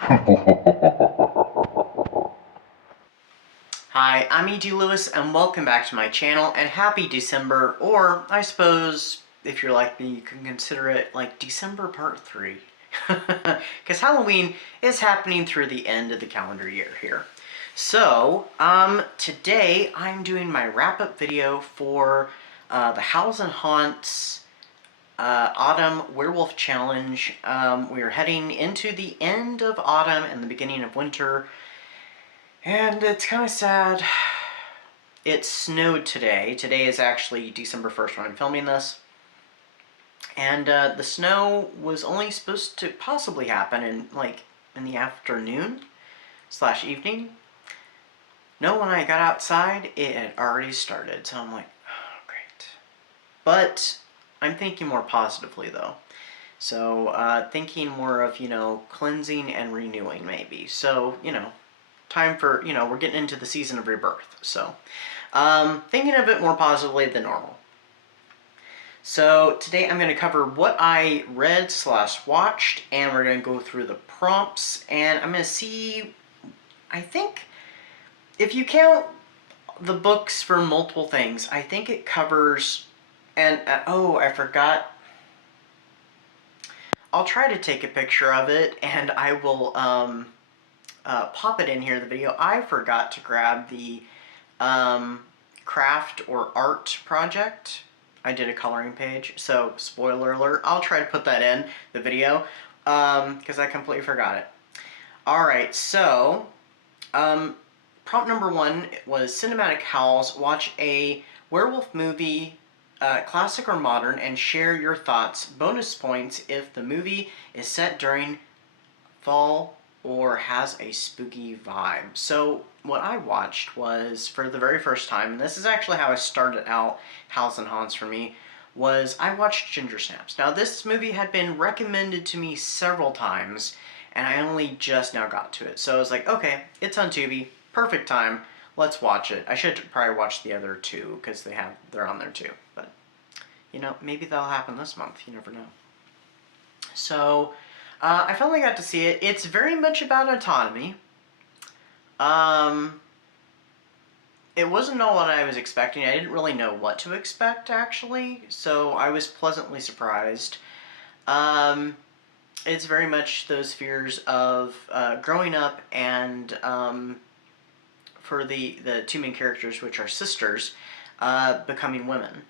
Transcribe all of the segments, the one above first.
Hi, I'm E.D. Lewis, and welcome back to my channel, and happy December, or I suppose, if you're like me, you can consider it like December Part 3. Because Halloween is happening through the end of the calendar year here. So, today I'm doing my wrap-up video for the Howls and Haunts Autumn Werewolf Challenge. We are heading into the end of autumn and the beginning of winter, and it's kind of sad. It snowed today. Today is actually December 1st when I'm filming this. And the snow was only supposed to possibly happen in the afternoon / evening. No, when I got outside, it had already started. So I'm like, oh, great. But I'm thinking more positively though. So thinking more of, cleansing and renewing maybe. So, time for, we're getting into the season of rebirth. So thinking a bit more positively than normal. So today I'm going to cover what I read / watched, and we're going to go through the prompts, and I'm going to see, I think, if you count the books for multiple things, I think it covers, and oh, I forgot. I'll try to take a picture of it, and I will pop it in here in the video. I forgot to grab the craft or art project. I did a coloring page, so spoiler alert. I'll try to put that in the video because I completely forgot it. Alright, so prompt number 1 was Cinematic Howls. Watch a werewolf movie, classic or modern, and share your thoughts. Bonus points if the movie is set during fall or has a spooky vibe. So what I watched was, for the very first time, and this is actually how I started out Howls and Haunts for me, was I watched Ginger Snaps. Now this movie had been recommended to me several times, and I only just now got to it. So I was like, okay, it's on Tubi, perfect time, let's watch it. I should probably watch the other two, because they're on there too. But, maybe that'll happen this month, you never know. So, I finally got to see it. It's very much about autonomy. It wasn't all what I was expecting. I didn't really know what to expect, actually, so I was pleasantly surprised. It's very much those fears of growing up and for the two main characters, which are sisters, becoming women.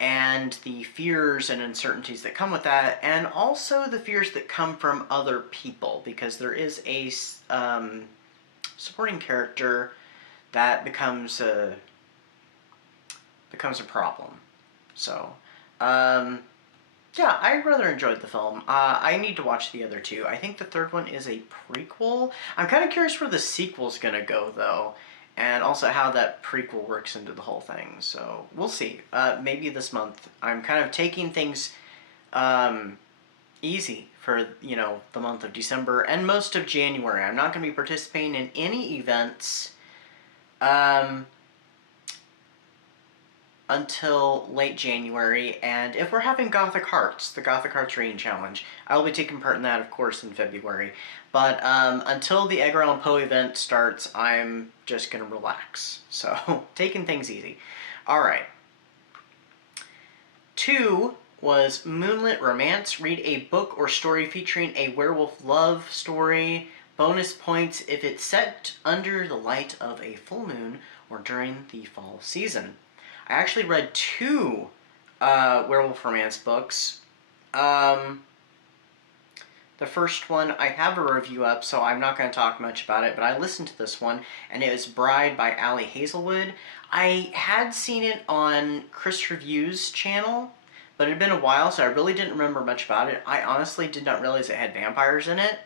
And the fears and uncertainties that come with that, and also the fears that come from other people, because there is a supporting character that becomes a problem. So, yeah, I rather enjoyed the film. I need to watch the other two. I think the third one is a prequel. I'm kind of curious where the sequel's gonna go, though, and also how that prequel works into the whole thing. So we'll see. Maybe this month. I'm kind of taking things easy for, the month of December and most of January. I'm not going to be participating in any events until late January, and if we're having Gothic Hearts, the Gothic Hearts Reading Challenge, I will be taking part in that, of course, in February. But until the Edgar Allan Poe event starts, I'm just going to relax. So, taking things easy. Alright. 2 was Moonlit Romance. Read a book or story featuring a werewolf love story. Bonus points if it's set under the light of a full moon or during the fall season. I actually read 2 werewolf romance books. The first one, I have a review up, so I'm not going to talk much about it, but I listened to this one, and it was Bride by Ali Hazelwood. I had seen it on Chris Review's channel, but it had been a while, so I really didn't remember much about it. I honestly did not realize it had vampires in it.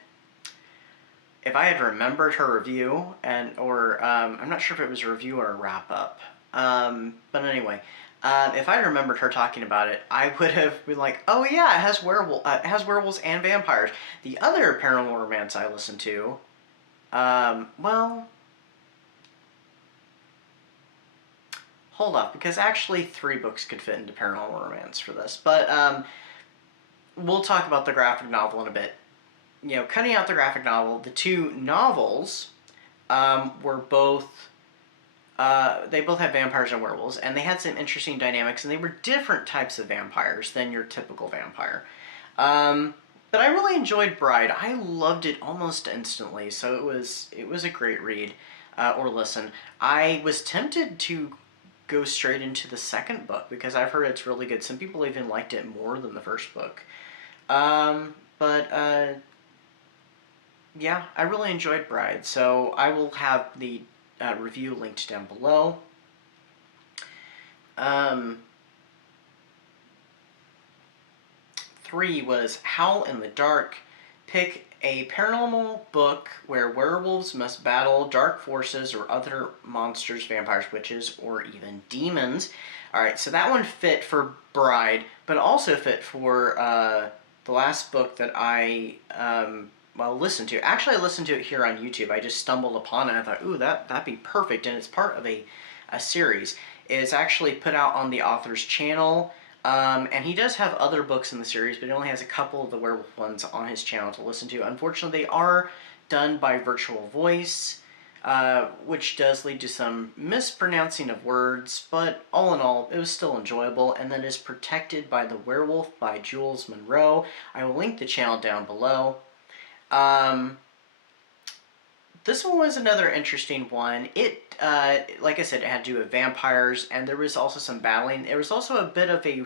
If I had remembered her review, I'm not sure if it was a review or a wrap-up, but anyway, if I remembered her talking about it, I would have been like, oh yeah, it has werewolves and vampires. The other paranormal romance I listened to, well, hold up, because actually 3 books could fit into paranormal romance for this, but we'll talk about the graphic novel in a bit. cutting out the graphic novel, the two novels were both. They both had vampires and werewolves, and they had some interesting dynamics, and they were different types of vampires than your typical vampire. But I really enjoyed Bride. I loved it almost instantly, so it was a great read or listen. I was tempted to go straight into the second book because I've heard it's really good. Some people even liked it more than the first book. But yeah, I really enjoyed Bride, so I will have the review linked down below. Um, 3 was Howl in the Dark. Pick a paranormal book where werewolves must battle dark forces or other monsters, vampires, witches, or even demons. Alright, so that one fit for Bride, but also fit for the last book that I listened to. Actually, I listened to it here on YouTube. I just stumbled upon it and I thought, ooh, that'd be perfect. And it's part of a series. It's actually put out on the author's channel. And he does have other books in the series, but he only has a couple of the werewolf ones on his channel to listen to. Unfortunately, they are done by virtual voice, which does lead to some mispronouncing of words, but all in all, it was still enjoyable, and that is Protected by the Werewolf by Jules Monroe. I will link the channel down below. This one was another interesting one. It, like I said, it had to do with vampires, and there was also some battling. There was also a bit of a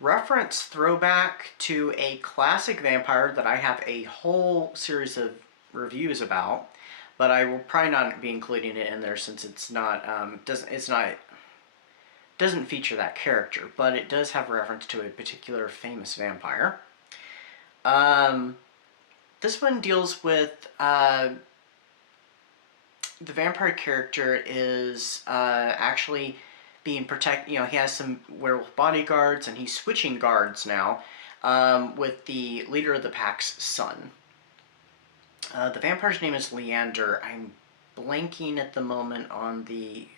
reference throwback to a classic vampire that I have a whole series of reviews about, but I will probably not be including it in there since it's not, doesn't feature that character, but it does have reference to a particular famous vampire. This one deals with, the vampire character is actually being protected. He has some werewolf bodyguards, and he's switching guards now with the leader of the pack's son. The vampire's name is Leander. I'm blanking at the moment on the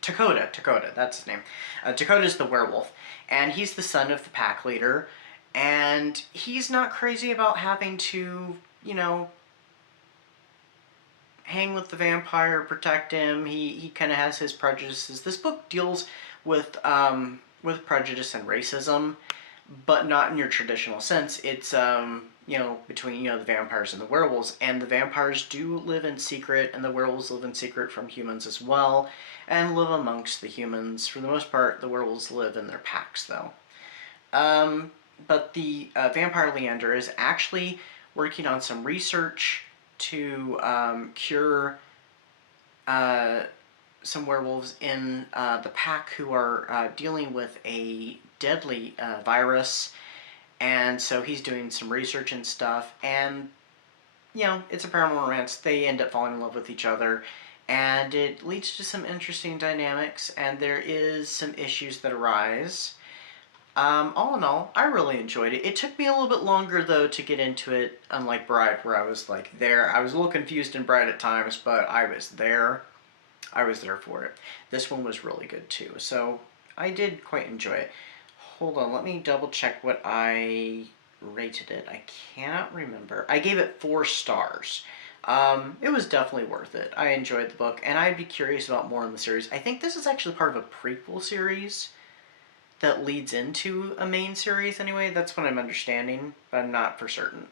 Dakota, that's his name. Dakota's the werewolf, and he's the son of the pack leader, and he's not crazy about having to, hang with the vampire, protect him. He kind of has his prejudices. This book deals with prejudice and racism, but not in your traditional sense. It's between the vampires and the werewolves, and the vampires do live in secret, and the werewolves live in secret from humans as well, and live amongst the humans. For the most part, the werewolves live in their packs, though. But the vampire Leander is actually working on some research to cure some werewolves in the pack who are dealing with a deadly virus, and so he's doing some research and stuff, and it's a paranormal romance. They end up falling in love with each other, and it leads to some interesting dynamics, and there is some issues that arise. All in all, I really enjoyed it. It took me a little bit longer, though, to get into it, unlike Bride, where I was, there. I was a little confused in Bride at times, but I was there. I was there for it. This one was really good, too, so I did quite enjoy it. Hold on, let me double-check what I rated it. I cannot remember. I gave it 4 stars. It was definitely worth it. I enjoyed the book, and I'd be curious about more in the series. I think this is actually part of a prequel series that leads into a main series anyway. That's what I'm understanding, but I'm not for certain.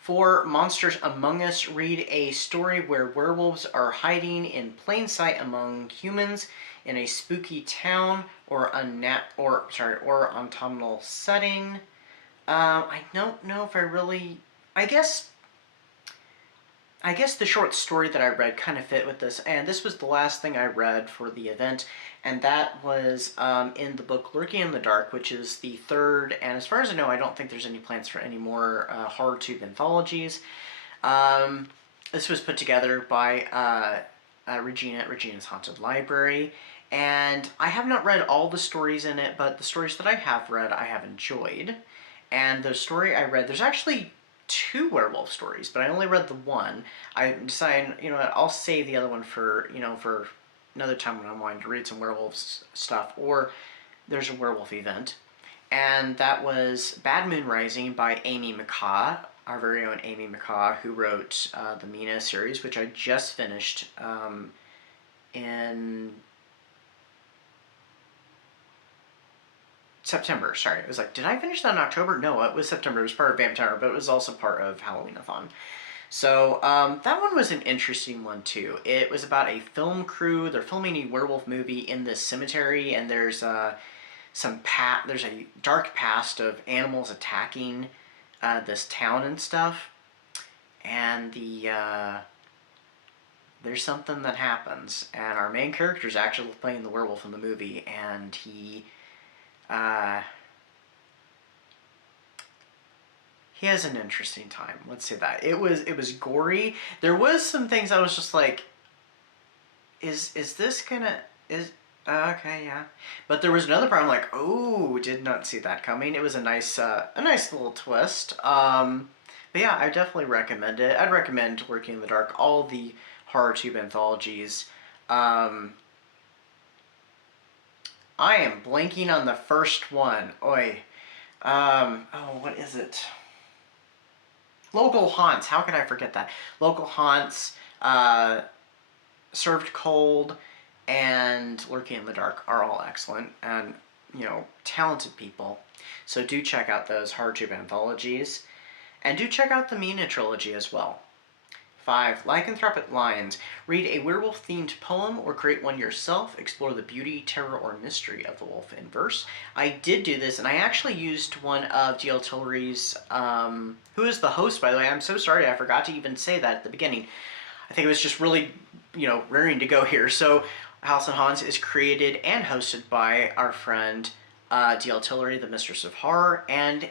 For Monsters Among Us, read a story where werewolves are hiding in plain sight among humans in a spooky town or autumnal setting. I don't know if I really. I guess the short story that I read kind of fit with this, and this was the last thing I read for the event, and that was in the book Lurking in the Dark, which is the 3rd, and as far as I know, I don't think there's any plans for any more HorrorTube anthologies. This was put together by Regina's Haunted Library, and I have not read all the stories in it, but the stories that I have read, I have enjoyed. And the story I read, there's actually 2 werewolf stories, but I only read the one. I decided, I'll save the other one for another time when I'm wanting to read some werewolves stuff, or there's a werewolf event. And that was Bad Moon Rising by Amy McCaw, our very own Amy McCaw, who wrote the Mina series, which I just finished in September. Sorry, it was like, did I finish that in October? No, it was September. It was part of Vampire, but it was also part of Halloween-a-thon. So that one was an interesting one too. It was about a film crew. They're filming a werewolf movie in this cemetery, and there's there's a dark past of animals attacking this town and stuff, and there's something that happens, and our main character is actually playing the werewolf in the movie, and he has an interesting time. Let's say that it was gory. There was some things I was just like, is this gonna is okay, yeah. But there was another part I'm like, oh, did not see that coming. It was a nice little twist. But yeah, I definitely recommend it. I'd recommend Working in the Dark, all the HorrorTube anthologies. I am blanking on the first one. Oi. Oh, what is it? Local Haunts. How could I forget that? Local Haunts, Served Cold, and Lurking in the Dark are all excellent and, talented people. So do check out those HorrorTube anthologies. And do check out the Mina trilogy as well. 5. Lycanthropic Lines. Read a werewolf-themed poem or create one yourself. Explore the beauty, terror, or mystery of the wolf in verse. I did do this, and I actually used one of D.L. Tillery's, who is the host, by the way. I'm so sorry, I forgot to even say that at the beginning. I think it was just really, raring to go here. So, Howls Haunts is created and hosted by our friend D.L. Tillery, the Mistress of Horror, and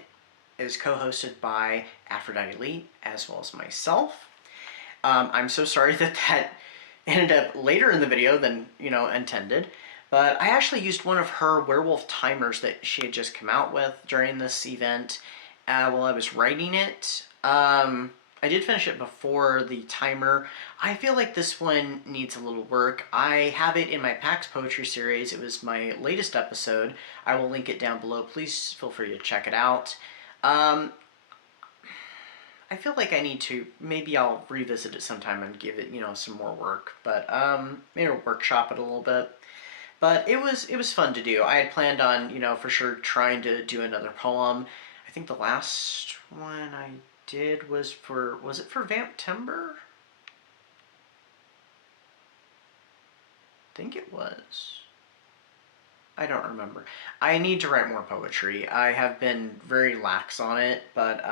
is co-hosted by Aphrodite Lee, as well as myself. I'm so sorry that ended up later in the video than, intended. But I actually used one of her werewolf timers that she had just come out with during this event while I was writing it. I did finish it before the timer. I feel like this one needs a little work. I have it in my PAX Poetry series. It was my latest episode. I will link it down below. Please feel free to check it out. I feel like I need to, maybe I'll revisit it sometime and give it, some more work, but maybe workshop it a little bit. But it was fun to do. I had planned on, for sure trying to do another poem. I think the last one I did was it for Vamptember? I think it was. I don't remember. I need to write more poetry. I have been very lax on it, but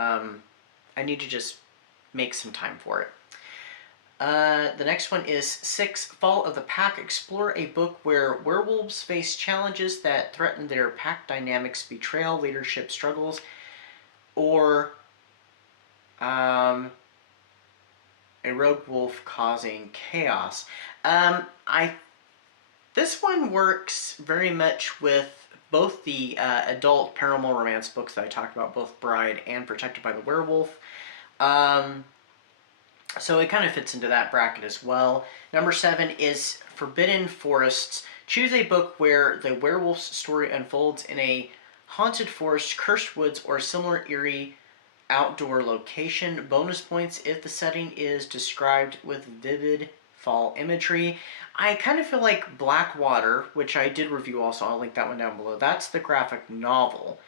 I need to just make some time for it. The next one is 6, Fall of the Pack. Explore a book where werewolves face challenges that threaten their pack dynamics, betrayal, leadership struggles, or a rogue wolf causing chaos. This one works very much with both the adult paranormal romance books that I talked about, both Bride and Protected by the Werewolf. So it kind of fits into that bracket as well. Number 7 is Forbidden Forests. Choose a book where the werewolf's story unfolds in a haunted forest, cursed woods, or similar eerie outdoor location. Bonus points if the setting is described with vivid fall imagery. I kind of feel like Blackwater, which I did review also, I'll link that one down below. That's the graphic novel,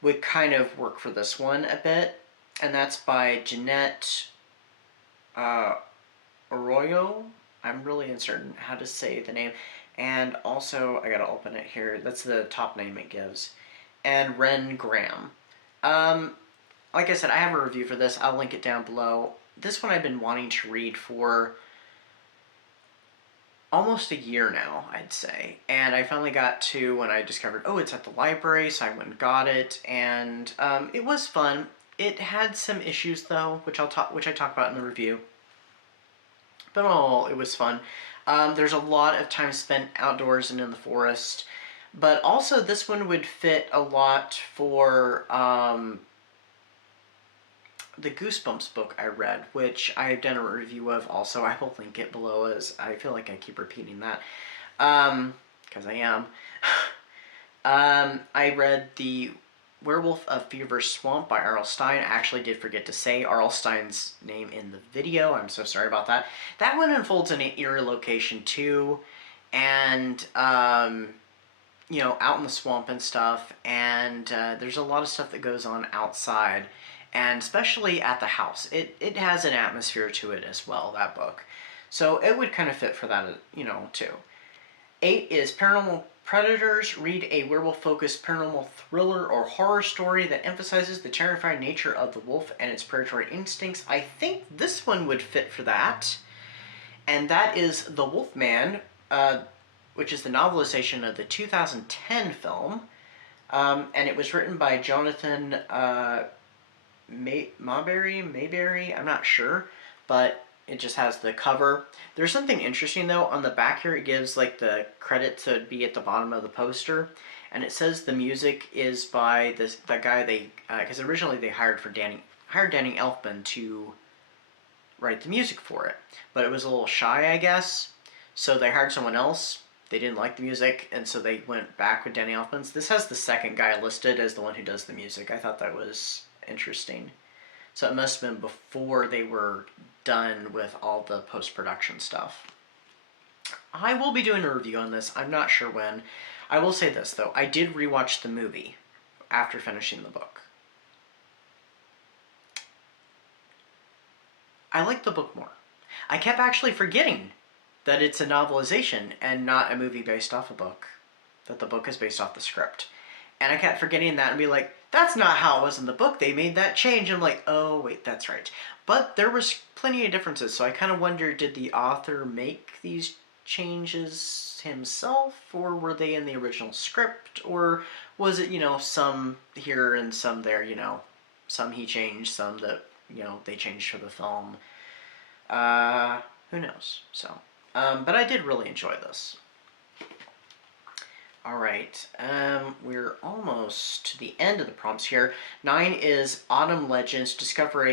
would kind of work for this one a bit. And that's by Jeanette Arroyo. I'm really uncertain how to say the name. And also, I gotta open it here. That's the top name it gives. And Ren Graham. Like I said, I have a review for this. I'll link it down below. This one I've been wanting to read for almost a year now, I'd say. And I finally got to when I discovered, oh, it's at the library, so I went and got it. And it was fun. It had some issues though, which I talk about in the review. But all it was fun. There's a lot of time spent outdoors and in the forest. But also this one would fit a lot for the Goosebumps book I read, which I've done a review of also. I will link it below, as I feel like I keep repeating that. Because I am. I read The Werewolf of Fever Swamp by R.L. Stine. I actually did forget to say R.L. Stine's name in the video. I'm so sorry about that. That one unfolds in an eerie location too, and you know, out in the swamp and stuff. And there's a lot of stuff that goes on outside, and especially at the house. It has an atmosphere to it as well. That book, so it would kind of fit for that, you know, too. 8 is Paranormal Predators. Read a werewolf-focused paranormal thriller or horror story that emphasizes the terrifying nature of the wolf and its predatory instincts. I think this one would fit for that. And that is The Wolfman, which is the novelization of the 2010 film. And it was written by Jonathan Mayberry, I'm not sure, but it just has the cover. There's something interesting though on the back here. It gives like the credits that would be at the bottom of the poster, and it says the music is by that guy they because originally they hired Danny Elfman to write the music for it, but it was a little shy, I guess. So they hired someone else. They didn't like the music, and so they went back with Danny Elfman's. This has the second guy listed as the one who does the music. I thought that was interesting. So it must have been before they were done with all the post-production stuff. I will be doing a review on this. I'm not sure when. I will say this, though. I did rewatch the movie after finishing the book. I like the book more. I kept actually forgetting that it's a novelization and not a movie based off a book. That the book is based off the script. And I kept forgetting that and be like, that's not how it was in the book. They made that change. I'm like, oh, wait, that's right. But there was plenty of differences, so I kind of wondered, did the author make these changes himself, or were they in the original script, or was it, you know, some here and some there, you know, some he changed, some that, you know, they changed for the film. Who knows? So, but I did really enjoy this. Alright, we're almost to the end of the prompts here. 9 is Autumn Legends. Discover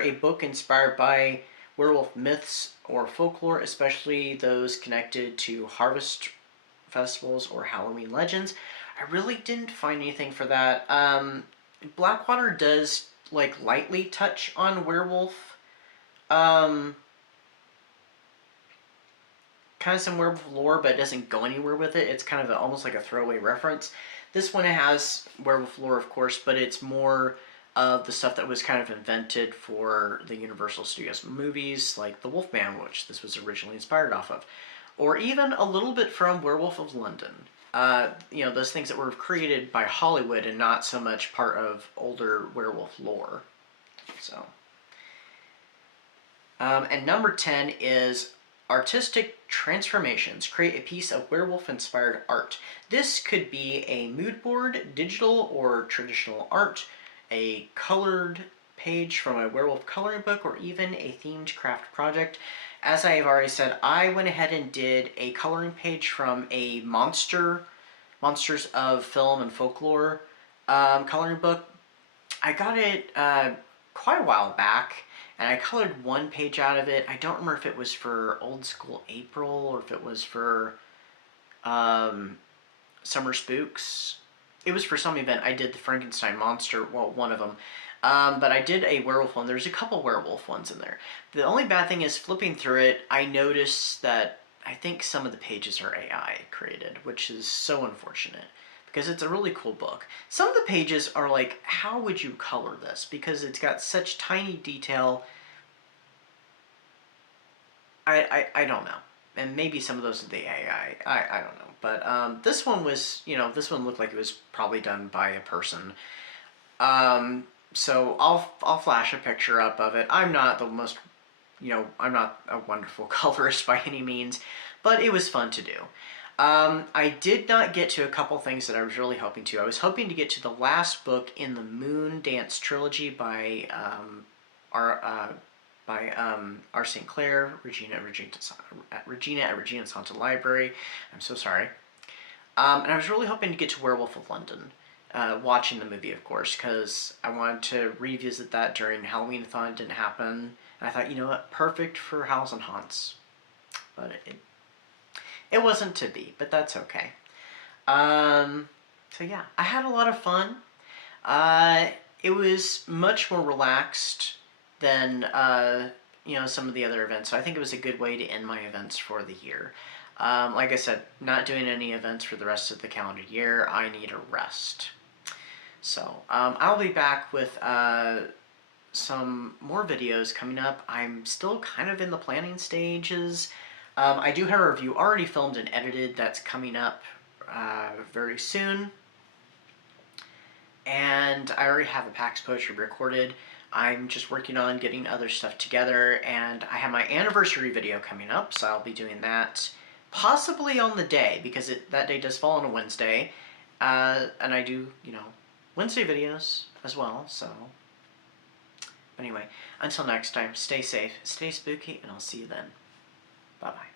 a book inspired by werewolf myths or folklore, especially those connected to harvest festivals or Halloween legends. I really didn't find anything for that. Blackwater does, like, lightly touch on werewolf. Kind of some werewolf lore, but it doesn't go anywhere with it. It's kind of almost like a throwaway reference. This one has werewolf lore, of course, but it's more of the stuff that was kind of invented for the Universal Studios movies, like The Wolfman, which this was originally inspired off of, or even a little bit from Werewolf of London. You know, those things that were created by Hollywood and not so much part of older werewolf lore. So, and number 10 is Artistic Transformations. Create a piece of werewolf-inspired art. This could be a mood board, digital or traditional art, a colored page from a werewolf coloring book, or even a themed craft project. As I have already said, I went ahead and did a coloring page from a Monsters of Film and Folklore coloring book. I got it quite a while back, and I colored one page out of it. I don't remember if it was for Old School April or if it was for Summer Spooks. It was for some event. I did the Frankenstein monster, well, one of them. But I did a werewolf one. There's a couple werewolf ones in there. The only bad thing is flipping through it, I noticed that I think some of the pages are AI created, which is so unfortunate, because it's a really cool book. Some of the pages are like, how would you color this? Because it's got such tiny detail. I don't know. And maybe some of those are the AI. I don't know. But this one was, you know, this one looked like it was probably done by a person. So I'll flash a picture up of it. I'm not the most, you know, I'm not a wonderful colorist by any means, but it was fun to do. I did not get to a couple things that I was really hoping to. I was hoping to get to the last book in the Moon Dance trilogy by R. St. Clair, Regina at Regina Santa Library. I'm so sorry. And I was really hoping to get to Werewolf of London, watching the movie, of course, because I wanted to revisit that during Halloween-a-thon. It didn't happen. And I thought, you know what, perfect for Howls and Haunts. But It wasn't to be, but that's okay. So yeah, I had a lot of fun. It was much more relaxed than some of the other events. So I think it was a good way to end my events for the year. Like I said, not doing any events for the rest of the calendar year. I need a rest. So I'll be back with some more videos coming up. I'm still kind of in the planning stages. I do have a review already filmed and edited that's coming up very soon. And I already have a PAX poster recorded. I'm just working on getting other stuff together, and I have my anniversary video coming up, so I'll be doing that possibly on the day, because that day does fall on a Wednesday, and I do, Wednesday videos as well, so... Anyway, until next time, stay safe, stay spooky, and I'll see you then. Bye-bye.